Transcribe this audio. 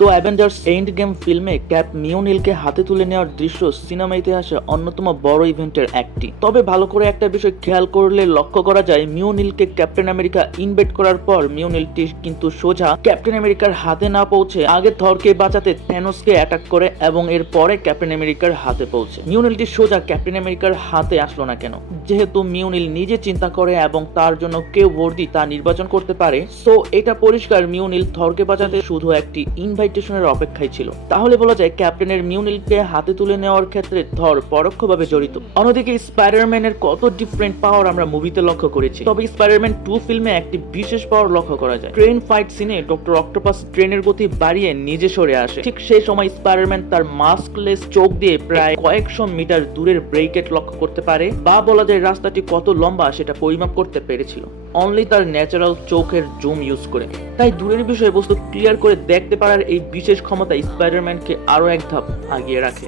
তো Avengers and game ফিল্মে cap মিওনিলকে হাতে তুলে নেওয়ার দৃশ্য সিনেমা ইতিহাসে অন্যতম বড় ইভেন্টের একটি। তবে ভালো করে একটা বিষয় খেয়াল করলে লক্ষ্য করা যায়, মিওনিলকে ক্যাপ্টেন আমেরিকা ইনভেট করার পর মিওনিলটি কিন্তু সোজা ক্যাপ্টেন আমেরিকার হাতে না পৌঁছে আগে থরকে বাঁচাতে থ্যানোসকে অ্যাটাক করে এবং এর পরে ক্যাপ্টেন আমেরিকার হাতে পৌঁছে। মিওনিলটি সোজা ক্যাপ্টেন আমেরিকার হাতে আসলো না কেন? যেহেতু মিওনিল নিজে চিন্তা করে এবং তার জন্য কেউ ভর্তি তা নির্বাচন করতে পারে, সো এটা পরিষ্কার মিওনিল থরকে বাঁচাতে শুধু একটি ইনভাইটেশনের অপেক্ষায় ছিল। তাহলে বলা যায় ক্যাপ্টেনের মিওনিলকে হাতে তুলে নেওয়ার ক্ষেত্রে থর পরোক্ষভাবে জড়িত। অন্যদিকে স্পাইডারম্যানের কত ডিফারেন্ট পাওয়ার আমরা মুভিতে লক্ষ্য করেছি, তবে স্পাইডারম্যান 2 ফিল্মে একটি বিশেষ পাওয়ার লক্ষ্য করা যায়। ট্রেন ফাইট সিনে ডক্টর অক্টোপাস ট্রেনের গতি বাড়িয়ে নিজে সরে আসে। ঠিক সেই সময় স্পাইডারম্যান তার মাস্কলেস চোখ দিয়ে প্রায় কয়েকশো মিটার দূরের ব্রেকেট লক্ষ্য করতে পারে, বা বলা যায় রাস্তাটি কত লম্বা সেটা পরিমাপ করতে পেরেছিল অনলি তার ন্যাচারাল চোখের জুম ইউজ করে। তাই দূরের বিষয়বস্তু ক্লিয়ার করে দেখতে পারার এই বিশেষ ক্ষমতা স্পাইডারম্যানকে আরো এক ধাপ আগিয়ে রাখে।